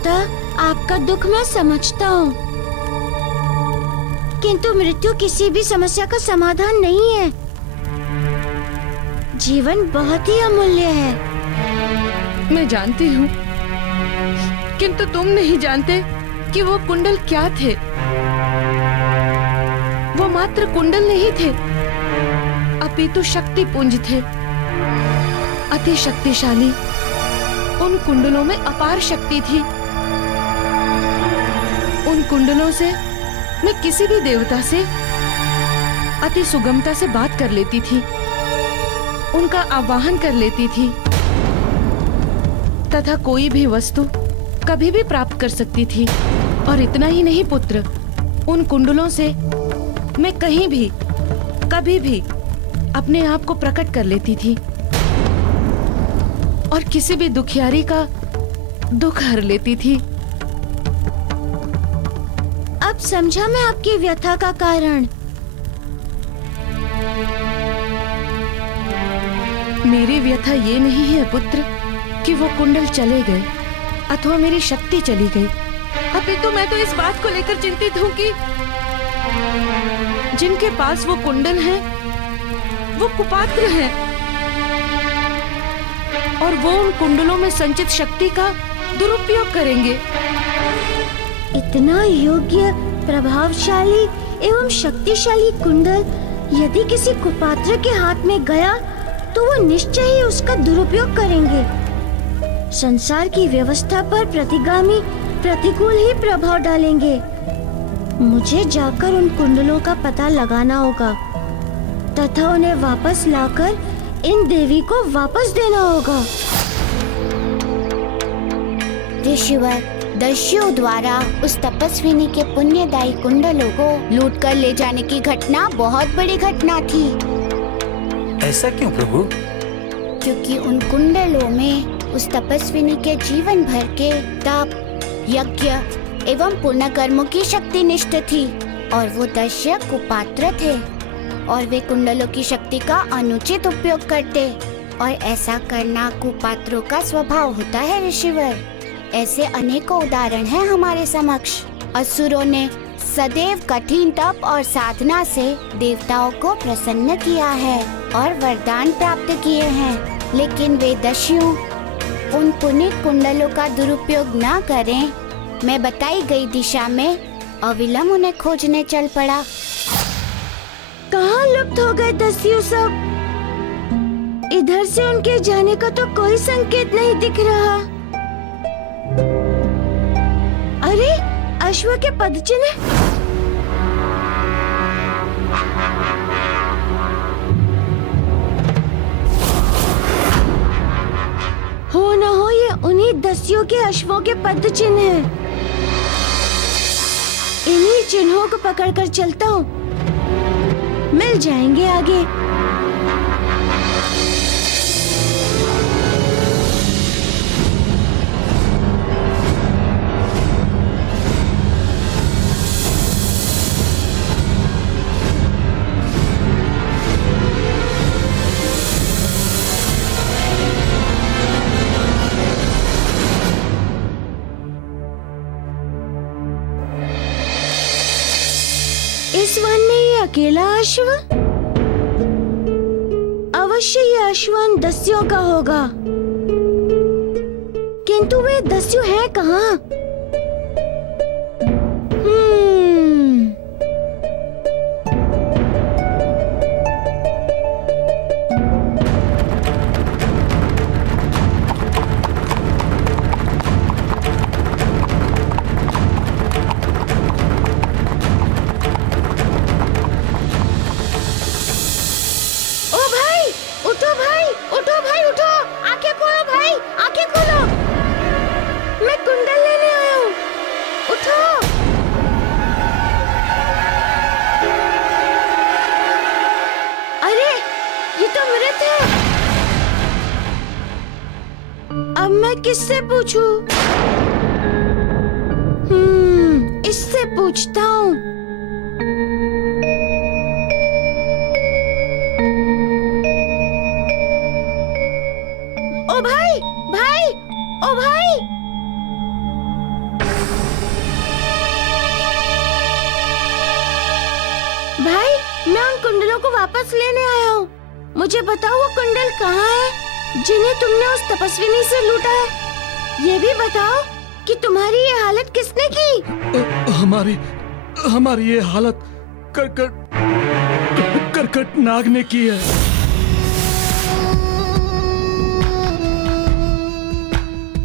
माता, आपका दुख मैं समझता हूँ, किंतु मृत्यु किसी भी समस्या का समाधान नहीं है। जीवन बहुत ही अमूल्य है। मैं जानती हूँ, किंतु तुम नहीं जानते कि वो कुंडल क्या थे। वो मात्र कुंडल नहीं थे, अपितु शक्ति पुंज थे, अति शक्तिशाली। उन कुंडलों में अपार शक्ति थी। उन कुंडलों से मैं किसी भी देवता से अति सुगमता से बात कर लेती थी, उनका आवाहन कर लेती थी, तथा कोई भी वस्तु कभी भी प्राप्त कर सकती थी। और इतना ही नहीं पुत्र, उन कुंडलों से मैं कहीं भी कभी भी अपने आप को प्रकट कर लेती थी और किसी भी दुखियारी का दुख हर लेती थी। अब समझा मैं आपकी व्यथा का कारण। मेरी व्यथा ये नहीं है पुत्र कि वो कुंडल चले गए अथवा मेरी शक्ति चली गई। अपितु मैं तो इस बात को लेकर चिंतित हूँ कि जिनके पास वो कुंडल है वो कुपात्र हैं और वो उन कुंडलों में संचित शक्ति का दुरुपयोग करेंगे। इतना योग्य, प्रभावशाली एवं शक्तिशाली कुंडल यदि किसी कुपात्र के हाथ में गया तो वो निश्चय ही उसका दुरुपयोग करेंगे। संसार की व्यवस्था पर प्रतिगामी प्रतिकूल ही प्रभाव डालेंगे। मुझे जाकर उन कुंडलों का पता लगाना होगा तथा उन्हें वापस लाकर इन देवी को वापस देना होगा। ऋषिवर, दस्युओं द्वारा उस तपस्विनी के पुण्यदायी कुंडलों को लूट कर ले जाने की घटना बहुत बड़ी घटना थी। ऐसा क्यों प्रभु? क्योंकि उन कुंडलों में उस तपस्विनी के जीवन भर के तप, यज्ञ एवं पुण्य कर्मों की शक्ति निष्ठ थी और वो दस्य कुपात्र थे और वे कुंडलों की शक्ति का अनुचित उपयोग करते और ऐसा करना कुपात्रों का स्वभाव होता है ऋषिवर। ऐसे अनेकों उदाहरण हैं हमारे समक्ष। असुरों ने सदैव कठिन तप और साधना से देवताओं को प्रसन्न किया है और वरदान प्राप्त किए हैं, लेकिन वे दस्यु उन पुनीत कुंडलों का दुरुपयोग न करें। मैं बताई गई दिशा में अविलंब उन्हें खोजने चल पड़ा। कहाँ लुप्त हो गए दस्यु सब? इधर से उनके जाने का तो कोई संकेत नहीं दिख रहा। अरे, अश्व के पदचिन्ह। हो न हो ये उन्हीं दस्युओं के अश्वों के पदचिन्ह हैं। इन्हीं चिन्हों को पकड़कर चलता हूँ, मिल जाएंगे आगे। इस वन में ये अकेला अश्व? अवश्य ये अश्व उन दस्युओं का होगा, किंतु वे दस्यु हैं कहाँ? अब मैं किससे पूछूं? इससे पूछता हूँ। ओ भाई, भाई, ओ भाई! को वापस लेने आया हूँ। मुझे बताओ वो कुंडल कहाँ है जिन्हें तुमने उस तपस्विनी से लूटा है। ये भी बताओ कि तुम्हारी ये हालत किसने की? हमारी ये हालत करकट नाग ने की है।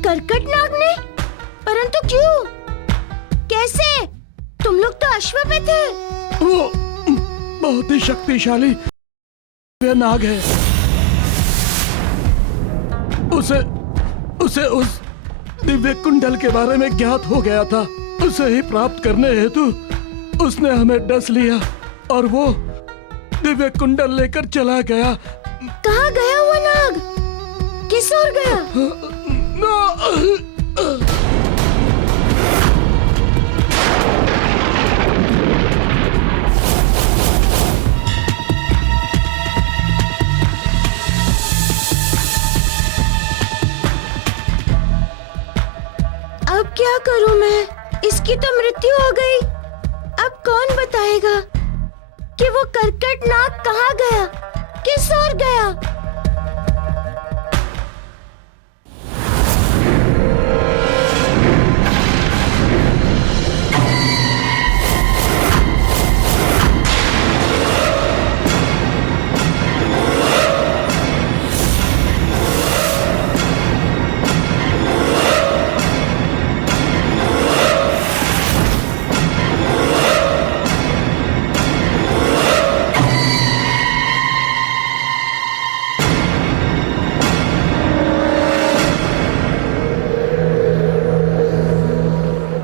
करकट नाग ने? परंतु क्यों? कैसे? तुम लोग तो अश्व पे थे। वो बहुत ही शक्तिशाली नाग है। उसे उस दिव्य कुंडल के बारे में ज्ञात हो गया था। उसे ही प्राप्त करने हेतु उसने हमें डस लिया और वो दिव्य कुंडल लेकर चला गया। कहाँ गया वो नाग? किस ओर गया? अब क्या करूं मैं? इसकी तो मृत्यु हो गई। अब कौन बताएगा कि वो करकट नाग कहाँ गया, किस ओर गया?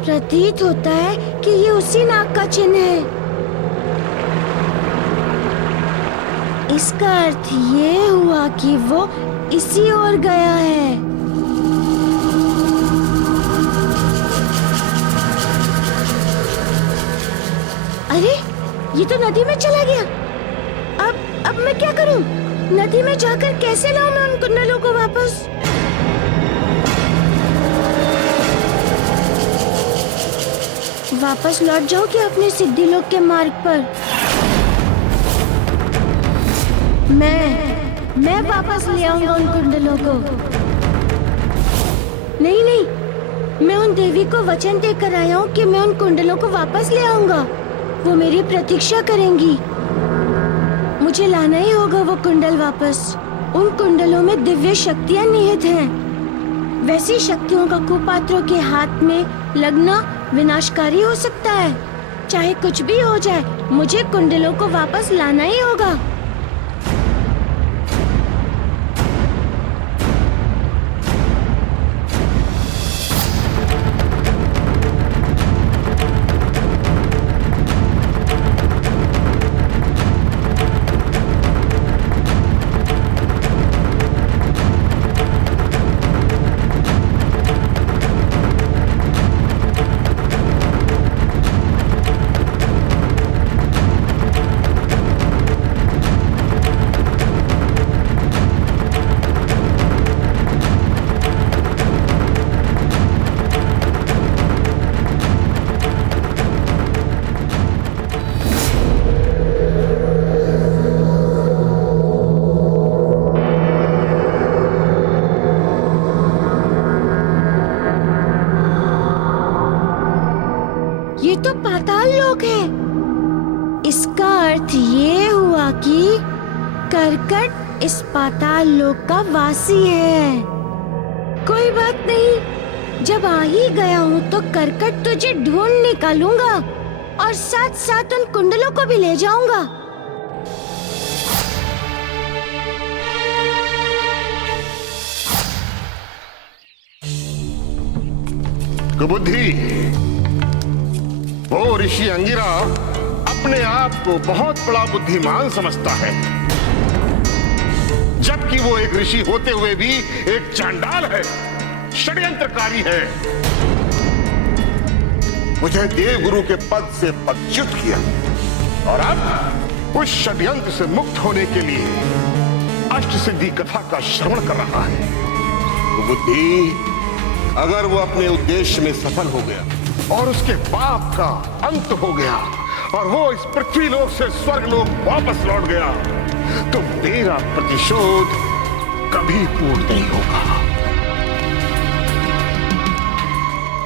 प्रतीत होता है कि ये उसी नाग का चिन्ह है। इसका अर्थ ये हुआ कि वो इसी ओर गया है। अरे ये तो नदी में चला गया। अब मैं क्या करूं? नदी में जाकर कैसे लाऊं मैं उन कुंडलों को वापस? वापस लौट जाओ कि अपने सिद्धि लोक के मार्ग पर। मैं वापस ले आऊंगा उन कुंडलों को। नहीं, मैं उन देवी को वचन देकर आया हूँ कि मैं उन कुंडलों को वापस ले आऊंगा। वो मेरी प्रतीक्षा करेंगी। मुझे लाना ही होगा वो कुंडल वापस। उन कुंडलों में दिव्य शक्तियाँ निहित हैं। वैसी शक्तियों का कुपात्रों के हाथ में लगना विनाशकारी हो सकता है। चाहे कुछ भी हो जाए, मुझे कुंडलों को वापस लाना ही होगा। ये तो पाताल लोक है। इसका अर्थ ये हुआ कि करकट इस पाताल लोक का वासी है। कोई बात नहीं, जब आ ही गया हूँ तो करकट तुझे ढूंढ निकालूंगा और साथ साथ उन कुंडलों को भी ले जाऊंगा। कुबुद्धि, वो ऋषि अंगिरा अपने आप को बहुत बड़ा बुद्धिमान समझता है, जबकि वो एक ऋषि होते हुए भी एक चांडाल है, षड्यंत्रकारी है। मुझे देवगुरु के पद से पदच्युत किया और अब उस षड्यंत्र से मुक्त होने के लिए अष्ट सिद्धि कथा का श्रवण कर रहा है। तो बुद्धि, अगर वो अपने उद्देश्य में सफल हो गया और उसके पाप का अंत हो गया और वो इस पृथ्वी लोक से स्वर्ग लोक वापस लौट गया तो मेरा प्रतिशोध कभी पूर्ण नहीं होगा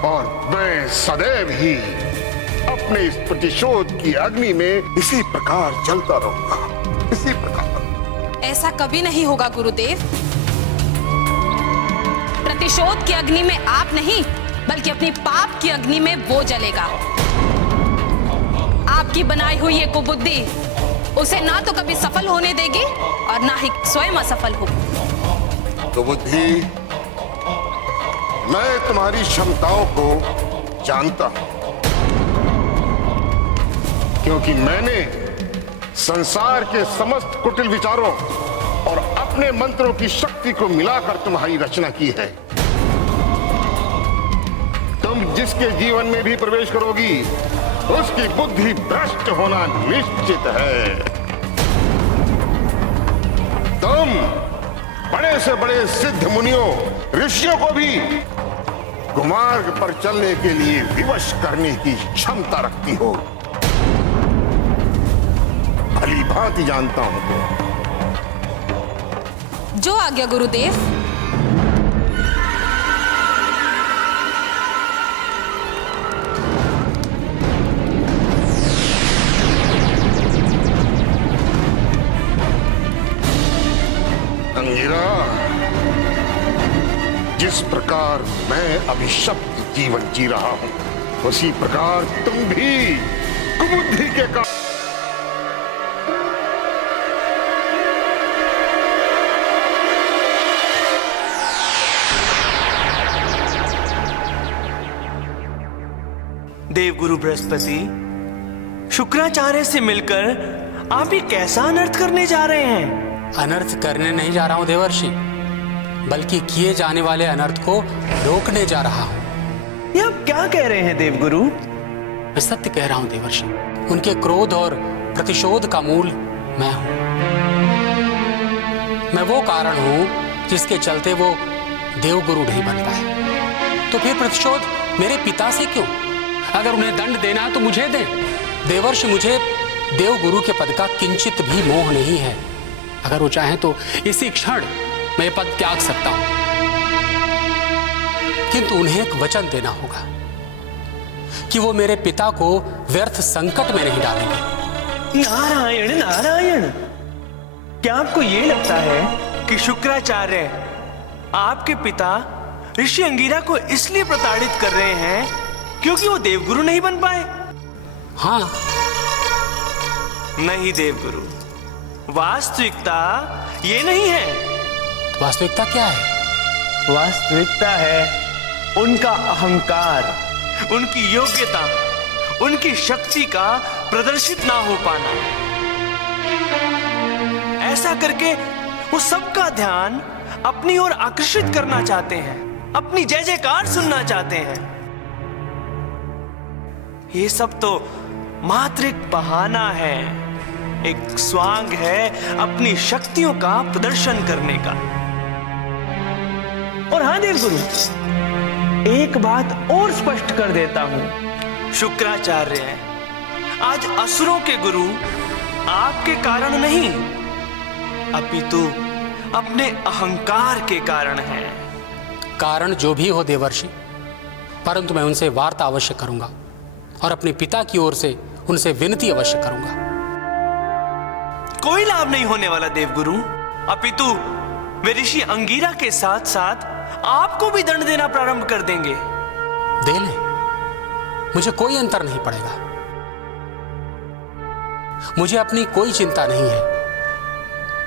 और मैं सदैव ही अपने इस प्रतिशोध की अग्नि में इसी प्रकार जलता रहूंगा, इसी प्रकार। ऐसा कभी नहीं होगा गुरुदेव। प्रतिशोध की अग्नि में आप नहीं बल्कि अपनी पाप की अग्नि में वो जलेगा। आपकी बनाई हुई ये कुबुद्धि उसे ना तो कभी सफल होने देगी और ना ही स्वयं असफल होगी। कुबुद्धि, मैं तुम्हारी क्षमताओं को जानता हूं क्योंकि मैंने संसार के समस्त कुटिल विचारों और अपने मंत्रों की शक्ति को मिलाकर तुम्हारी रचना की है। तुम जिसके जीवन में भी प्रवेश करोगी उसकी बुद्धि भ्रष्ट होना निश्चित है। तुम बड़े से बड़े सिद्ध मुनियों, ऋषियों को भी कुमार्ग पर चलने के लिए विवश करने की क्षमता रखती हो। भली भांति जानता हूं। जो आज्ञा गुरुदेव। अंगिरा, जिस प्रकार मैं अभिशप्त जीवन जी रहा हूं उसी प्रकार तुम भी कुबुद्धि के कारण देवगुरु बृहस्पति, शुक्राचार्य से मिलकर आप ये कैसा अनर्थ करने जा रहे हैं? अनर्थ करने नहीं जा रहा हूं देवर्षि, बल्कि किए जाने वाले अनर्थ को रोकने जा रहा हूं। ये आप क्या कह रहे हैं देवगुरु? मैं सत्य कह रहा हूं देवर्षि। उनके क्रोध और प्रतिशोध का मूल मैं हूं। मैं वो कारण हूं जिसके चलते वो देवगुरु नहीं बन पाए। तो फिर प्रतिशोध मेरे पिता से क्यों? अगर उन्हें दंड देना है तो मुझे दें। देवर्षि, मुझे देवगुरु के पद का किंचित भी मोह नहीं है। अगर वो चाहें तो इसी क्षण मैं पद त्याग सकता हूं, किंतु उन्हें एक वचन देना होगा कि वो मेरे पिता को व्यर्थ संकट में नहीं डालेंगे। नारायण नारायण, क्या आपको ये लगता है कि शुक्राचार्य आपके पिता ऋषि अंगिरा को इसलिए प्रताड़ित कर रहे हैं क्योंकि वो देवगुरु नहीं बन पाए? हाँ। नहीं देवगुरु, वास्तविकता ये नहीं है। तो वास्तविकता क्या है? वास्तविकता है उनका अहंकार, उनकी योग्यता, उनकी शक्ति का प्रदर्शित ना हो पाना। ऐसा करके वो सबका ध्यान अपनी ओर आकर्षित करना चाहते हैं, अपनी जय जयकार सुनना चाहते हैं। ये सब तो मात्र एक बहाना है, एक स्वांग है अपनी शक्तियों का प्रदर्शन करने का। और हाँ देवगुरु, एक बात और स्पष्ट कर देता हूं। शुक्राचार्य आज असुरों के गुरु आपके कारण नहीं, अपितु अपने अहंकार के कारण है। कारण जो भी हो देवर्षि, परंतु मैं उनसे वार्ता अवश्य करूंगा और अपने पिता की ओर से उनसे विनती अवश्य करूंगा। कोई लाभ नहीं होने वाला देवगुरु, अपितु वे ऋषि अंगिरा के साथ साथ आपको भी दंड देना प्रारंभ कर देंगे। दे लें, मुझे कोई अंतर नहीं पड़ेगा। मुझे अपनी कोई चिंता नहीं है।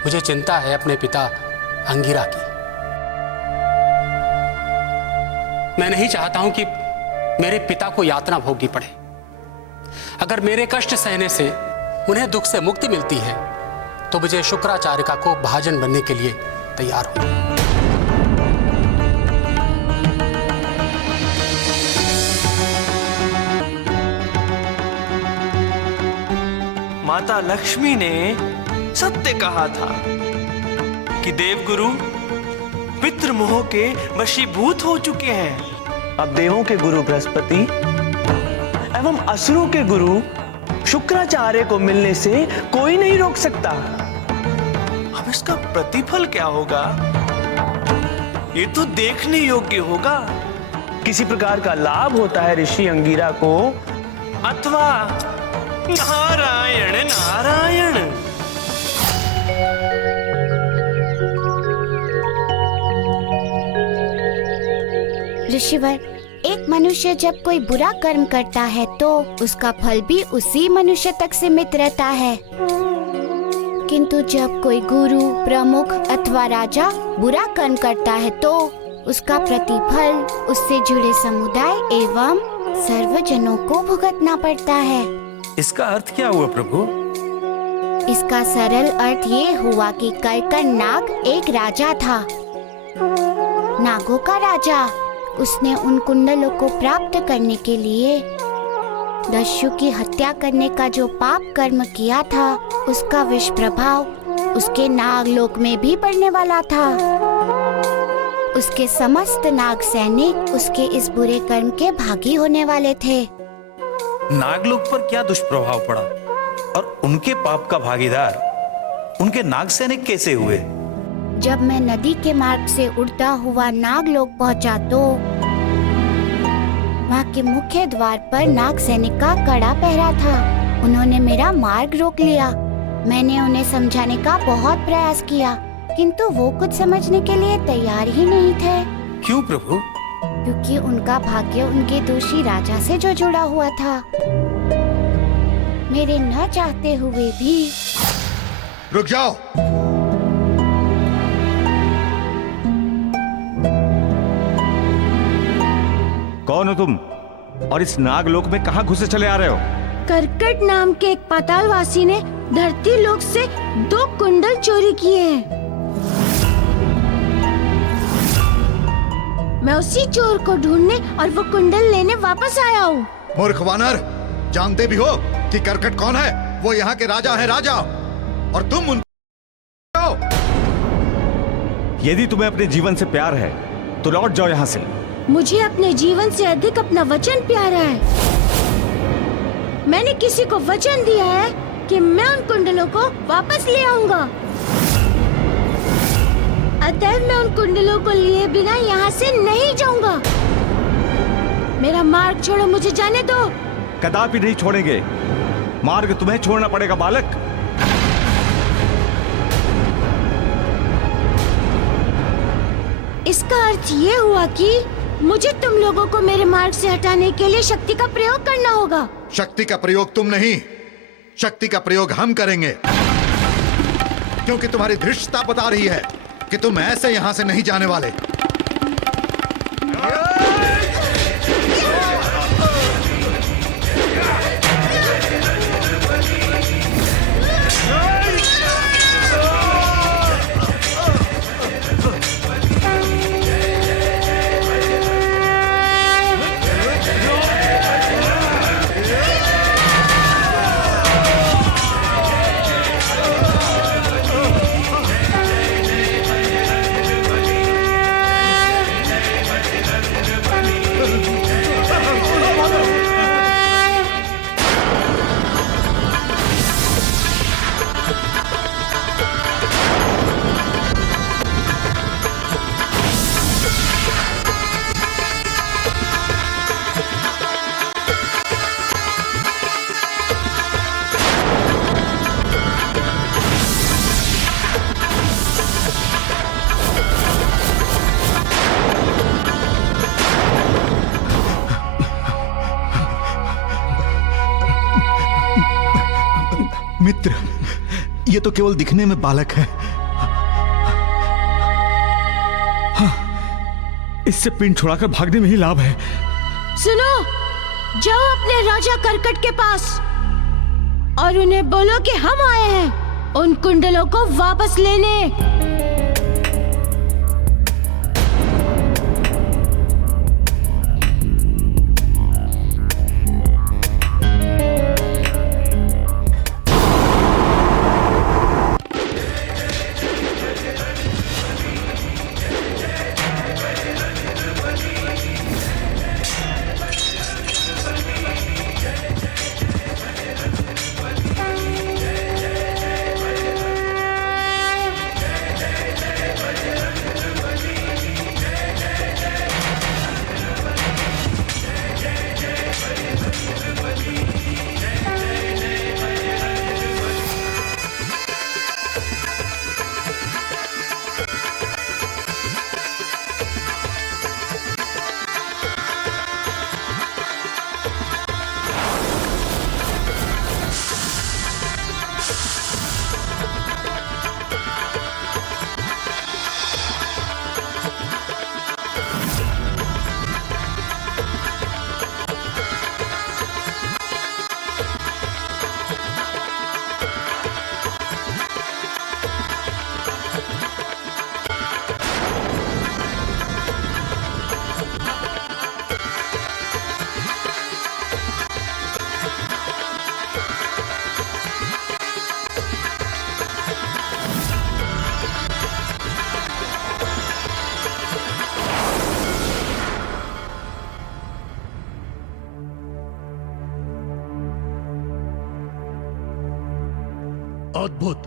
मुझे चिंता है अपने पिता अंगिरा की। मैं नहीं चाहता हूं कि मेरे पिता को यातना भोगनी पड़े। अगर मेरे कष्ट सहने से उन्हें दुख से मुक्ति मिलती है तो मुझे शुक्राचार्य का को भाजन बनने के लिए तैयार हूं। माता लक्ष्मी ने सत्य कहा था कि देवगुरु पितृमोह के वशीभूत हो चुके हैं। अब देवों के गुरु बृहस्पति एवं असुरों के गुरु शुक्राचार्य को मिलने से कोई नहीं रोक सकता। अब इसका प्रतिफल क्या होगा, ये तो देखने योग्य होगा। किसी प्रकार का लाभ होता है ऋषि अंगिरा को, अथवा नारायण नारायण। ऋषिवर, एक मनुष्य जब कोई बुरा कर्म करता है तो उसका फल भी उसी मनुष्य तक सीमित रहता है, किंतु जब कोई गुरु, प्रमुख अथवा राजा बुरा कर्म करता है तो उसका प्रतिफल उससे जुड़े समुदाय एवं सर्वजनों को भुगतना पड़ता है। इसका अर्थ क्या हुआ प्रभु? इसका सरल अर्थ ये हुआ कि करकट नाग एक राजा था, नागों का राजा। उसने उन कुंडलों को प्राप्त करने के लिए दस्यु की हत्या करने का जो पाप कर्म किया था, उसका विष प्रभाव उसके नागलोक में भी पड़ने वाला था। उसके समस्त नाग सैनिक उसके इस बुरे कर्म के भागी होने वाले थे। नागलोक पर क्या दुष्प्रभाव पड़ा और उनके पाप का भागीदार उनके नाग सैनिक कैसे हुए? जब मैं नदी के मार्ग से उड़ता हुआ नागलोक पहुंचा तो वहाँ के मुख्य द्वार पर नाग सैनिक का कड़ा पहरा था। उन्होंने मेरा मार्ग रोक लिया। मैंने उन्हें समझाने का बहुत प्रयास किया, किंतु वो कुछ समझने के लिए तैयार ही नहीं थे। क्यों प्रभु? क्योंकि उनका भाग्य उनके दोषी राजा से जो जुड़ा हुआ था। मेरे न चाहते हुए भी। रुक जाओ। कौन हो तुम और इस नागलोक में कहाँ घुसे चले आ रहे हो? करकट नाम के एक पातालवासी ने धरती लोक से 2 कुंडल चोरी किए हैं। मैं उसी चोर को ढूंढने और वो कुंडल लेने वापस आया हूँ। मूर्ख वानर, जानते भी हो कि करकट कौन है? वो यहाँ के राजा हैं, राजा। और तुम उन यदि तुम्हें अपने जीवन से प्यार है तो लौट जाओ यहाँ से। मुझे अपने जीवन से अधिक अपना वचन प्यारा है। मैंने किसी को वचन दिया है कि मैं उन कुंडलों को वापस ले आऊंगा। अतः मैं उन कुंडलों को लिए बिना यहाँ से नहीं जाऊंगा। मेरा मार्ग छोड़ो, मुझे जाने दो। कदापि नहीं छोड़ेंगे। मार्ग तुम्हें छोड़ना पड़ेगा बालक। इसका अर्थ ये हुआ कि मुझे तुम लोगों को मेरे मार्ग से हटाने के लिए शक्ति का प्रयोग करना होगा। शक्ति का प्रयोग तुम नहीं, शक्ति का प्रयोग हम करेंगे, क्योंकि तुम्हारी धृष्टता बता रही है कि तुम ऐसे यहाँ से नहीं जाने वाले। मित्र, ये तो केवल दिखने में बालक है। हाँ, इससे पिंड छुड़ाकर भागने में ही लाभ है। सुनो, जाओ अपने राजा करकट के पास और उन्हें बोलो कि हम आए हैं उन कुंडलों को वापस लेने। अद्भुत,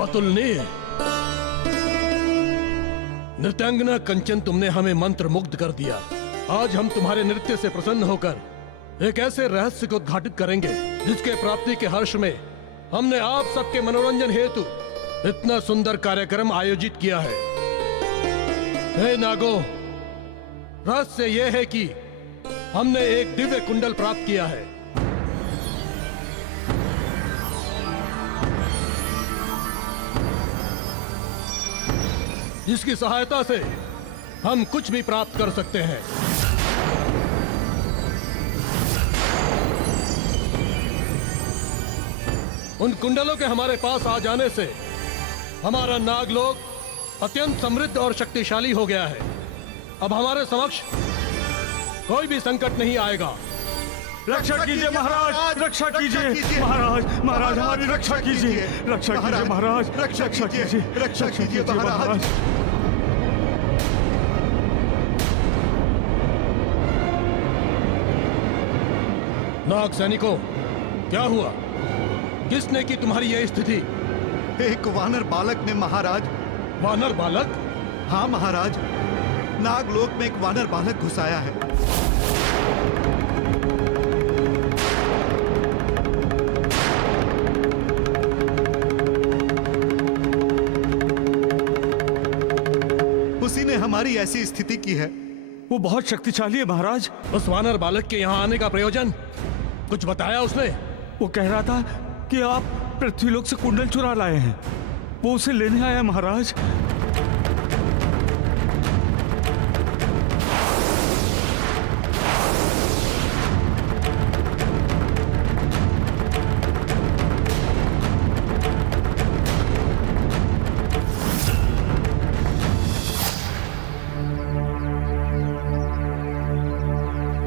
अतुलनीय। नृत्यांगना कंचन, तुमने हमें मंत्र मुग्ध कर दिया। आज हम तुम्हारे नृत्य से प्रसन्न होकर एक ऐसे रहस्य को उद्घाटित करेंगे जिसके प्राप्ति के हर्ष में हमने आप सबके मनोरंजन हेतु इतना सुंदर कार्यक्रम आयोजित किया है। हे नागो, रहस्य यह है कि हमने एक दिव्य कुंडल प्राप्त किया है। जिसकी सहायता से हम कुछ भी प्राप्त कर सकते हैं। उन कुंडलों के हमारे पास आ जाने से हमारा नागलोक अत्यंत समृद्ध और शक्तिशाली हो गया है। अब हमारे समक्ष कोई भी संकट नहीं आएगा। रक्षा कीजिए महाराज, रक्षा कीजिए महाराज, महाराज हमारी रक्षा कीजिए, रक्षा कीजिए महाराज, रक्षा कीजिए, रक्षा कीजिए महाराज। नाग सैनिकों, क्या हुआ? किसने की तुम्हारी यह स्थिति? एक वानर बालक ने महाराज। वानर बालक? हाँ महाराज, नागलोक में एक वानर बालक घुस आया है। उसी ने हमारी ऐसी स्थिति की है। वो बहुत शक्तिशाली है महाराज। उस वानर बालक के यहाँ आने का प्रयोजन कुछ बताया उसने? वो कह रहा था कि आप पृथ्वीलोक से कुंडल चुरा लाए हैं, वो उसे लेने आया महाराज।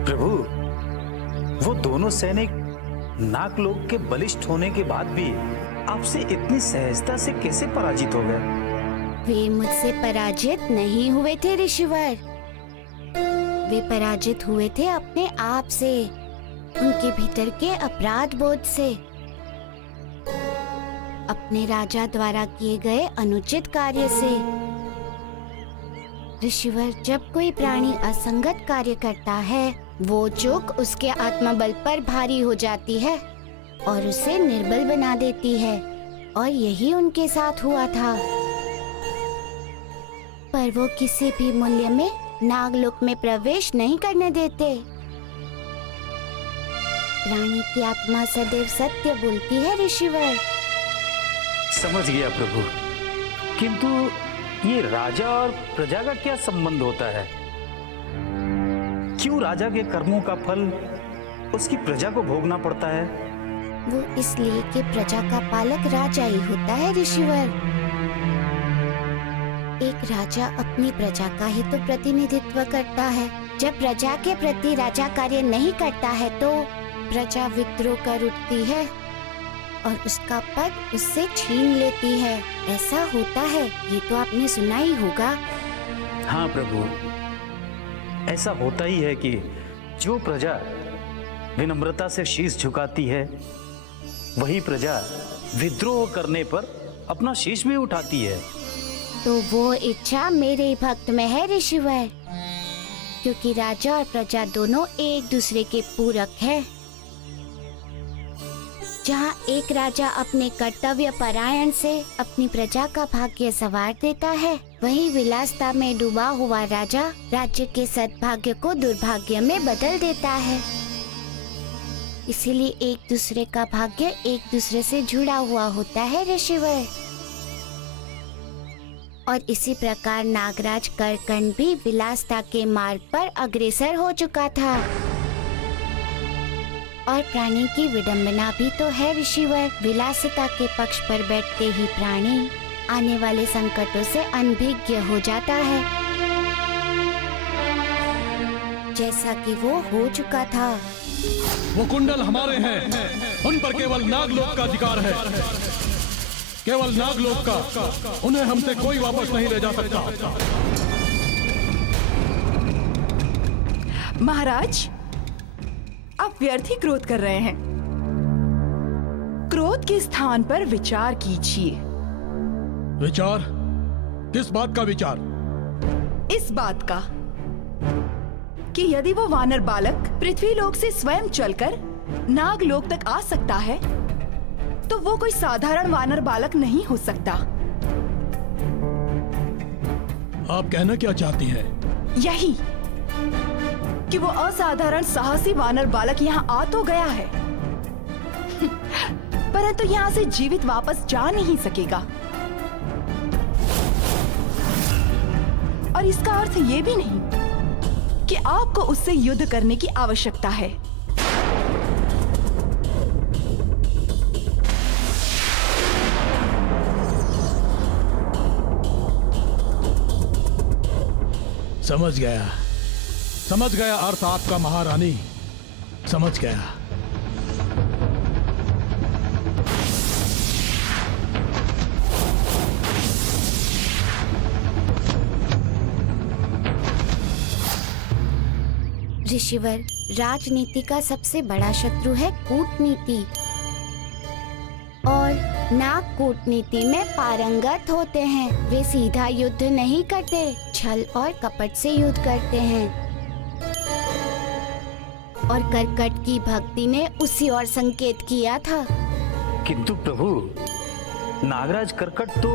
प्रभु, वो दोनों सैनिक नागलोक के बलिष्ठ होने के बाद भी आपसे इतनी सहजता से कैसे पराजित हो गए? वे मुझसे पराजित नहीं हुए थे ऋषिवर। वे पराजित हुए थे अपने आप से, उनके भीतर के अपराध बोध से, अपने राजा द्वारा किए गए अनुचित कार्य से। ऋषिवर, जब कोई प्राणी असंगत कार्य करता है, वो चूक उसके आत्मबल पर भारी हो जाती है और उसे निर्बल बना देती है, और यही उनके साथ हुआ था। पर वो किसी भी मूल्य में नागलोक में प्रवेश नहीं करने देते। प्राणी की आत्मा सदैव सत्य बोलती है ऋषिवर। समझ गया प्रभु, किंतु ये राजा और प्रजा का क्या संबंध होता है? क्यों राजा के कर्मों का फल उसकी प्रजा को भोगना पड़ता है? वो इसलिए कि प्रजा का पालक राजा ही होता है ऋषिवर। एक राजा अपनी प्रजा का ही तो प्रतिनिधित्व करता है। जब प्रजा के प्रति राजा कार्य नहीं करता है तो प्रजा विद्रोह कर उठती है और उसका पद उससे छीन लेती है। ऐसा होता है, ये तो आपने सुना ही होगा। हाँ प्रभु, ऐसा होता ही है कि जो प्रजा विनम्रता से शीश झुकाती है, वही प्रजा विद्रोह करने पर अपना शीश भी उठाती है। तो वो इच्छा मेरे भक्त में है ऋषिवर, क्योंकि राजा और प्रजा दोनों एक दूसरे के पूरक हैं। जहाँ एक राजा अपने कर्तव्य परायण से अपनी प्रजा का भाग्य संवार देता है, वहीं विलासता में डूबा हुआ राजा राज्य के सद्भाग्य को दुर्भाग्य में बदल देता है। इसीलिए एक दूसरे का भाग्य एक दूसरे से जुड़ा हुआ होता है ऋषिवर। और इसी प्रकार नागराज करकंड भी विलासता के मार्ग पर अग्रसर हो चुका था। और प्राणी की विडंबना भी तो है ऋषिवर। विलासिता के पक्ष पर बैठते ही प्राणी आने वाले संकटों से अनभिज्ञ हो जाता है, जैसा कि वो हो चुका था। वो कुंडल हमारे हैं, उन पर केवल नागलोक का अधिकार है, केवल नागलोक का। उन्हें हमसे कोई वापस नहीं ले जा सकता। महाराज, आप व्यर्थ ही क्रोध कर रहे हैं। क्रोध के स्थान पर विचार कीजिए। विचार? किस बात का विचार? इस बात का कि यदि वो वानर बालक पृथ्वीलोक से स्वयं चलकर नागलोक तक आ सकता है तो वो कोई साधारण वानर बालक नहीं हो सकता। आप कहना क्या चाहती हैं? यही कि वो असाधारण साहसी वानर बालक यहाँ आ तो गया है परंतु यहाँ से जीवित वापस जा नहीं सकेगा। और इसका अर्थ ये भी नहीं कि आपको उससे युद्ध करने की आवश्यकता है। समझ गया अर्थ आपका महारानी, समझ गया। ऋषिवर, राजनीति का सबसे बड़ा शत्रु है कूटनीति, और नाग कूटनीति में पारंगत होते हैं। वे सीधा युद्ध नहीं करते, छल और कपट से युद्ध करते हैं। और करकट की भक्ति ने उसी ओर संकेत किया था। किंतु प्रभु, नागराज करकट तो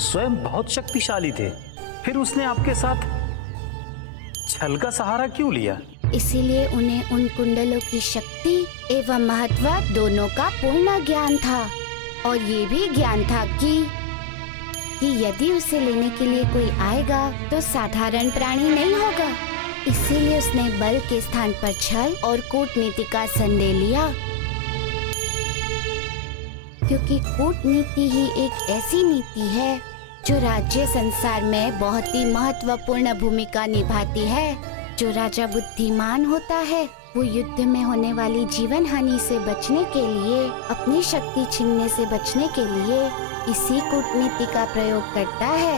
स्वयं बहुत शक्तिशाली थे, फिर उसने आपके साथ छल का सहारा क्यों लिया? इसीलिए उन्हें उन कुंडलों की शक्ति एवं महत्व दोनों का पूर्ण ज्ञान था, और ये भी ज्ञान था कि यदि उसे लेने के लिए कोई आएगा तो साधारण प्राणी नहीं होगा। इसीलिए उसने बल के स्थान पर छल और कूटनीति का संदेह लिया, क्योंकि कूटनीति ही एक ऐसी नीति है जो राज्य संसार में बहुत ही महत्वपूर्ण भूमिका निभाती है। जो राजा बुद्धिमान होता है वो युद्ध में होने वाली जीवन हानि से बचने के लिए, अपनी शक्ति छीनने से बचने के लिए इसी कूटनीति का प्रयोग करता है।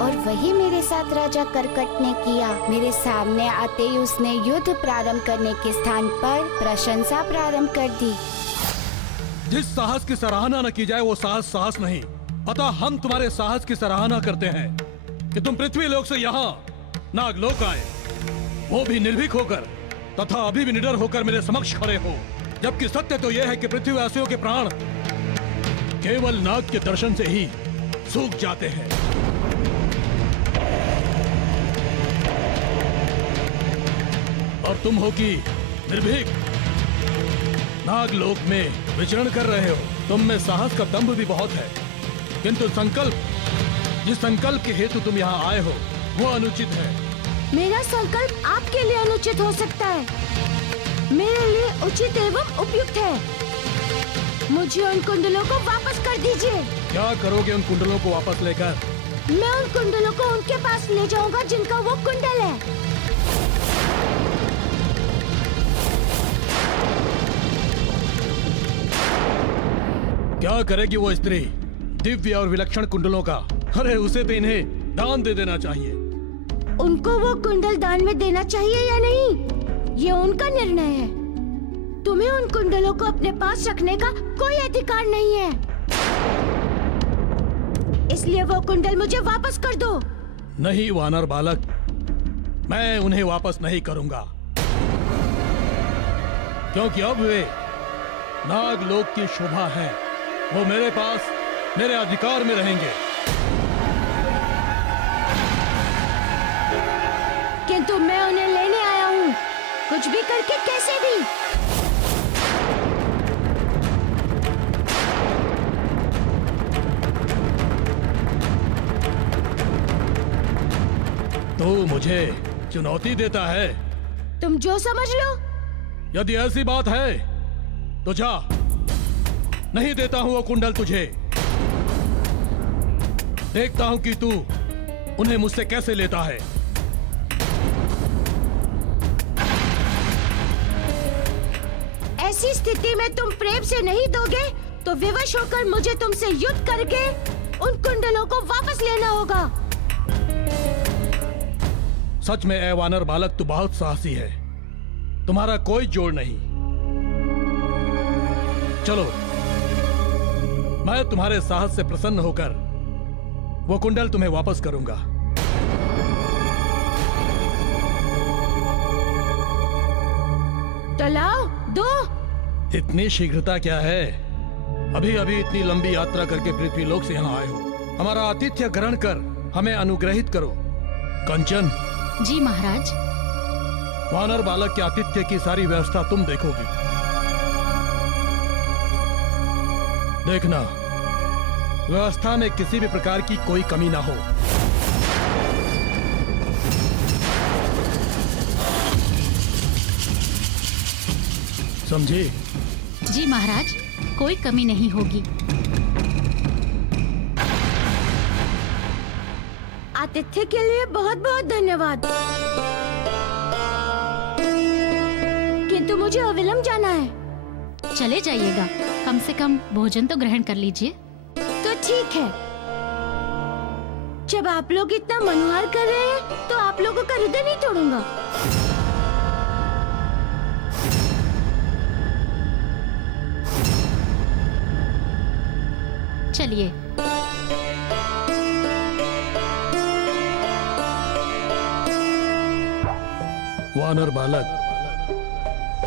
और वही मेरे साथ राजा करकट ने किया। मेरे सामने आते ही उसने युद्ध प्रारंभ करने के स्थान पर प्रशंसा प्रारंभ कर दी। जिस साहस की सराहना न की जाए वो साहस नहीं। अतः हम तुम्हारे साहस की सराहना करते हैं कि तुम पृथ्वी लोक से यहाँ नागलोक आए, वो भी निर्भीक होकर तथा अभी भी निडर होकर मेरे समक्ष खड़े हो। जबकि सत्य तो यह है कि पृथ्वीवासियों के प्राण केवल नाग के दर्शन से ही सूख जाते हैं। और तुम हो कि निर्भीक नागलोक में विचरण कर रहे हो। तुम में साहस का दंभ भी बहुत है, किंतु जिस संकल्प के हेतु तुम यहाँ आए हो वो अनुचित है। मेरा संकल्प आपके लिए अनुचित हो सकता है, मेरे लिए उचित एवं उपयुक्त है। मुझे उन कुंडलों को वापस कर दीजिए। क्या करोगे उन कुंडलों को वापस लेकर? मैं उन कुंडलों को उनके पास ले जाऊंगा जिनका वो कुंडल है। क्या करेगी वो स्त्री दिव्य और विलक्षण कुंडलों का? अरे उसे तो इन्हें दान दे देना चाहिए। उनको वो कुंडल दान में देना चाहिए या नहीं, ये उनका निर्णय है। तुम्हें उन कुंडलों को अपने पास रखने का कोई अधिकार नहीं है, इसलिए वो कुंडल मुझे वापस कर दो। नहीं वानर बालक, मैं उन्हें वापस नहीं करूंगा, क्योंकि अब वे नागलोक की शोभा है। वो मेरे पास, मेरे अधिकार में रहेंगे। किंतु मैं उन्हें लेने आया हूँ, कुछ भी करके, कैसे भी। तो मुझे चुनौती देता है? तुम जो समझ लो। यदि ऐसी बात है तो जा, नहीं देता हूं वो कुंडल तुझे। देखता हूं कि तू उन्हें मुझसे कैसे लेता है। ऐसी स्थिति में तुम प्रेम से नहीं दोगे तो विवश होकर मुझे तुमसे युद्ध करके उन कुंडलों को वापस लेना होगा। सच में ऐ वानर बालक, तू बहुत साहसी है, तुम्हारा कोई जोड़ नहीं। चलो, मैं तुम्हारे साहस से प्रसन्न होकर वो कुंडल तुम्हें वापस करूंगा। तो लाओ, दो। इतनी शीघ्रता क्या है? अभी अभी इतनी लंबी यात्रा करके पृथ्वीलोक से यहाँ आए हो। हमारा आतिथ्य ग्रहण कर हमें अनुग्रहित करो। कंचन। जी महाराज। वानर बालक के आतिथ्य की सारी व्यवस्था तुम देखोगी। देखना, व्यवस्था में किसी भी प्रकार की कोई कमी ना हो। समझे? जी महाराज, कोई कमी नहीं होगी। आतिथ्य के लिए बहुत बहुत धन्यवाद, किंतु मुझे अविलंब जाना है। चले जाइएगा, कम से कम भोजन तो ग्रहण कर लीजिए। तो ठीक है, जब आप लोग इतना मनोहार कर रहे हैं तो आप लोगों का हृदय नहीं तोड़ूंगा। चलिए। वानर बालक,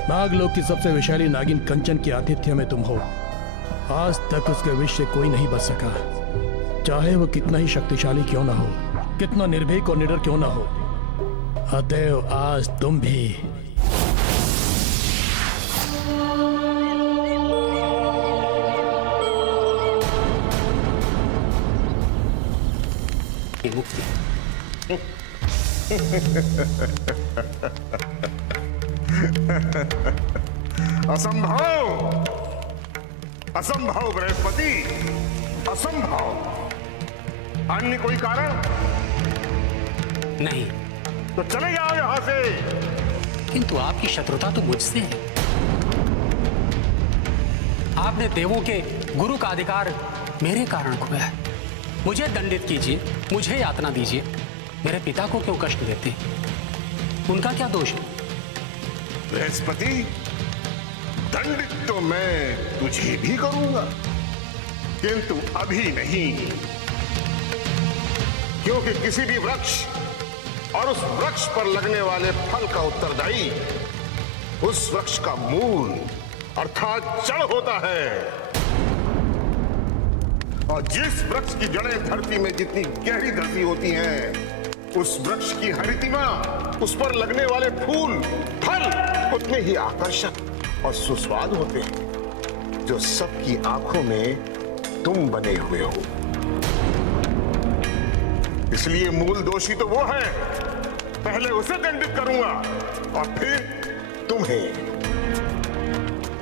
नागलोक की सबसे विशाली नागिन कंचन के आतिथ्य में तुम हो। आज तक उसके विष से कोई नहीं बच सका, चाहे वो कितना ही शक्तिशाली क्यों ना हो, कितना निर्भीक और निडर क्यों ना हो। अतएव आज तुम भी। असंभव, असंभव बृहस्पति, असंभव। अन्य कोई कारण? नहीं। तो चले जाओ यहां से। किंतु आपकी शत्रुता तो मुझसे है। आपने देवों के गुरु का अधिकार मेरे कारण खोया है। मुझे दंडित कीजिए, मुझे यातना दीजिए, मेरे पिता को क्यों कष्ट देते? उनका क्या दोष है? बृहस्पति, दंडित तो मैं तुझे भी करूंगा, किंतु अभी नहीं, क्योंकि किसी भी वृक्ष और उस वृक्ष पर लगने वाले फल का उत्तरदायी उस वृक्ष का मूल अर्थात जड़ होता है। और जिस वृक्ष की जड़ें धरती में जितनी गहरी धसी होती हैं, उस वृक्ष की हरितिमा, उस पर लगने वाले फूल, फल उतने ही आकर्षक और सुस्वाद होते हैं, जो सबकी आंखों में तुम बने हुए हो। इसलिए मूल दोषी तो वो है, पहले उसे दंडित करूंगा और फिर तुम्हें।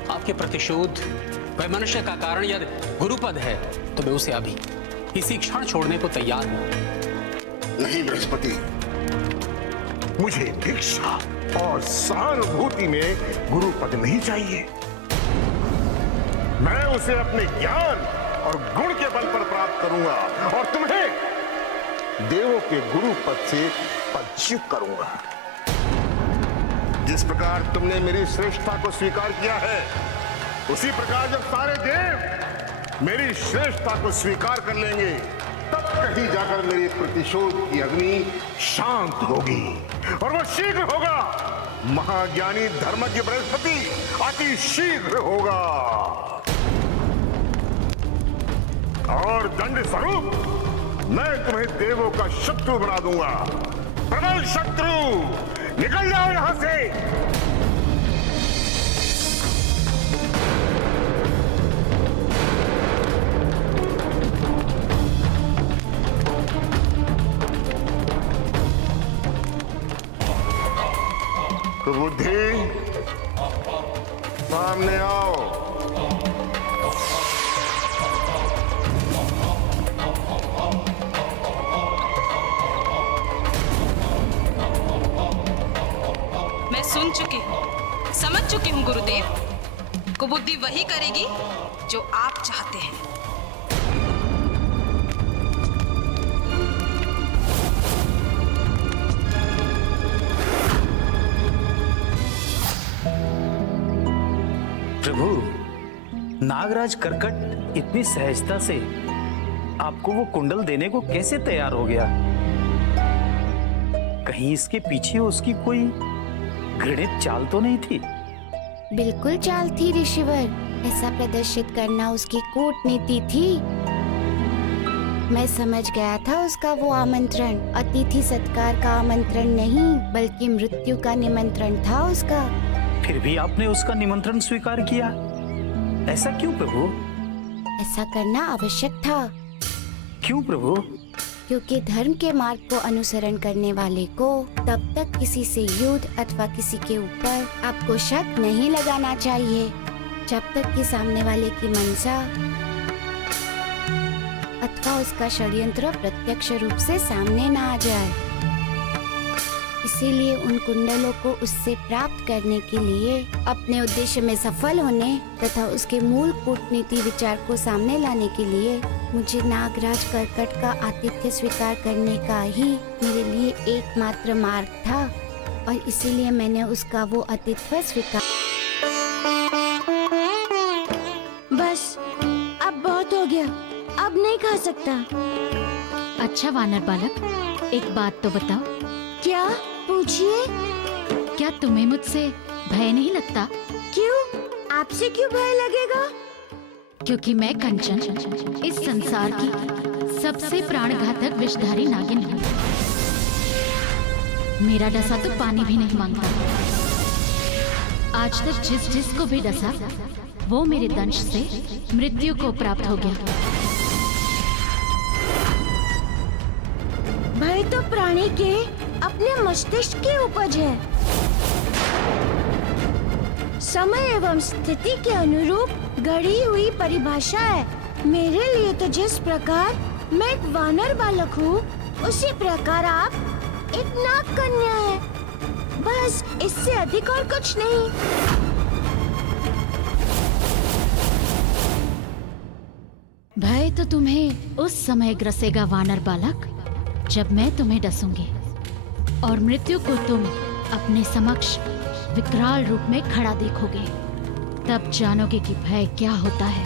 आपके प्रतिशोध वह मनुष्य का कारण यदि गुरुपद है तो मैं उसे अभी इसी क्षण छोड़ने को तैयार हूं। नहीं बृहस्पति, मुझे भिक्षा और सहानुभूति में गुरुपद नहीं चाहिए। मैं उसे अपने ज्ञान और गुण के बल पर प्राप्त करूंगा और तुम्हें देवों के गुरुपद से पदच्युत करूंगा। जिस प्रकार तुमने मेरी श्रेष्ठता को स्वीकार किया है, उसी प्रकार जब सारे देव मेरी श्रेष्ठता को स्वीकार कर लेंगे, तब कहीं जाकर मेरी प्रतिशोध की अग्नि शांत होगी और वो शीघ्र होगा। महाज्ञानी धर्मज्ञ बृहस्पति अति शीघ्र होगा और दंड स्वरूप मैं तुम्हें देवों का शत्रु बना दूंगा। प्रबल शत्रु, निकल जाओ यहां से। तो बुद्धि, सामने आओ। मैं सुन चुकी हूँ, समझ चुकी हूँ गुरुदेव। कुबुद्धि वही करेगी जो आप चाहते हैं। नागराज कर्कट इतनी सहजता से आपको वो कुंडल देने को कैसे तैयार हो गया? कहीं इसके पीछे उसकी कोई घृणित चाल तो नहीं थी? बिल्कुल चाल थी ऋषिवर। ऐसा प्रदर्शित करना उसकी कूटनीति थी। मैं समझ गया था उसका वो आमंत्रण अतिथि सत्कार का आमंत्रण नहीं, बल्कि मृत्यु का निमंत्रण था उसका। फिर भी आपने उसका निमंत्रण स्वीकार किया, ऐसा क्यों प्रभु? ऐसा करना आवश्यक था। क्यों प्रभु? क्योंकि धर्म के मार्ग को अनुसरण करने वाले को तब तक किसी से युद्ध अथवा किसी के ऊपर आपको शक नहीं लगाना चाहिए जब तक कि सामने वाले की मंशा अथवा उसका षड्यंत्र प्रत्यक्ष रूप से सामने न आ जाए। इसीलिए उन कुंडलों को उससे प्राप्त करने के लिए अपने उद्देश्य में सफल होने तथा उसके मूल कूटनीति विचार को सामने लाने के लिए मुझे नागराज कर्कट का आतिथ्य स्वीकार करने का ही मेरे लिए एकमात्र मार्ग था, और इसीलिए मैंने उसका वो आतिथ्य स्वीकार। बस अब बहुत हो गया, अब नहीं खा सकता। अच्छा वानर बालक, एक बात तो बताओ। क्या? पूछिए। क्या तुम्हें मुझसे भय नहीं लगता? क्यों? आपसे क्यों भय लगेगा? क्योंकि मैं कंचन इस संसार की सबसे प्राणघातक विषधारी नागिन हूँ। मेरा डसा तो पानी भी नहीं मांगता। आज तक जिस को भी डसा वो मेरे दंश से मृत्यु को प्राप्त हो गया। भय तो प्राणी के अपने मस्तिष्क की उपज है। समय एवं स्थिति के अनुरूप गढ़ी हुई परिभाषा है। मेरे लिए तो जिस प्रकार मैं एक वानर बालक हूँ, उसी प्रकार आप एक नाग कन्या है। बस इससे अधिक और कुछ नहीं। भय तो तुम्हें उस समय ग्रसेगा वानर बालक, जब मैं तुम्हें डसूंगी और मृत्यु को तुम अपने समक्ष विकराल रूप में खड़ा देखोगे। तब जानोगे कि भय क्या होता है।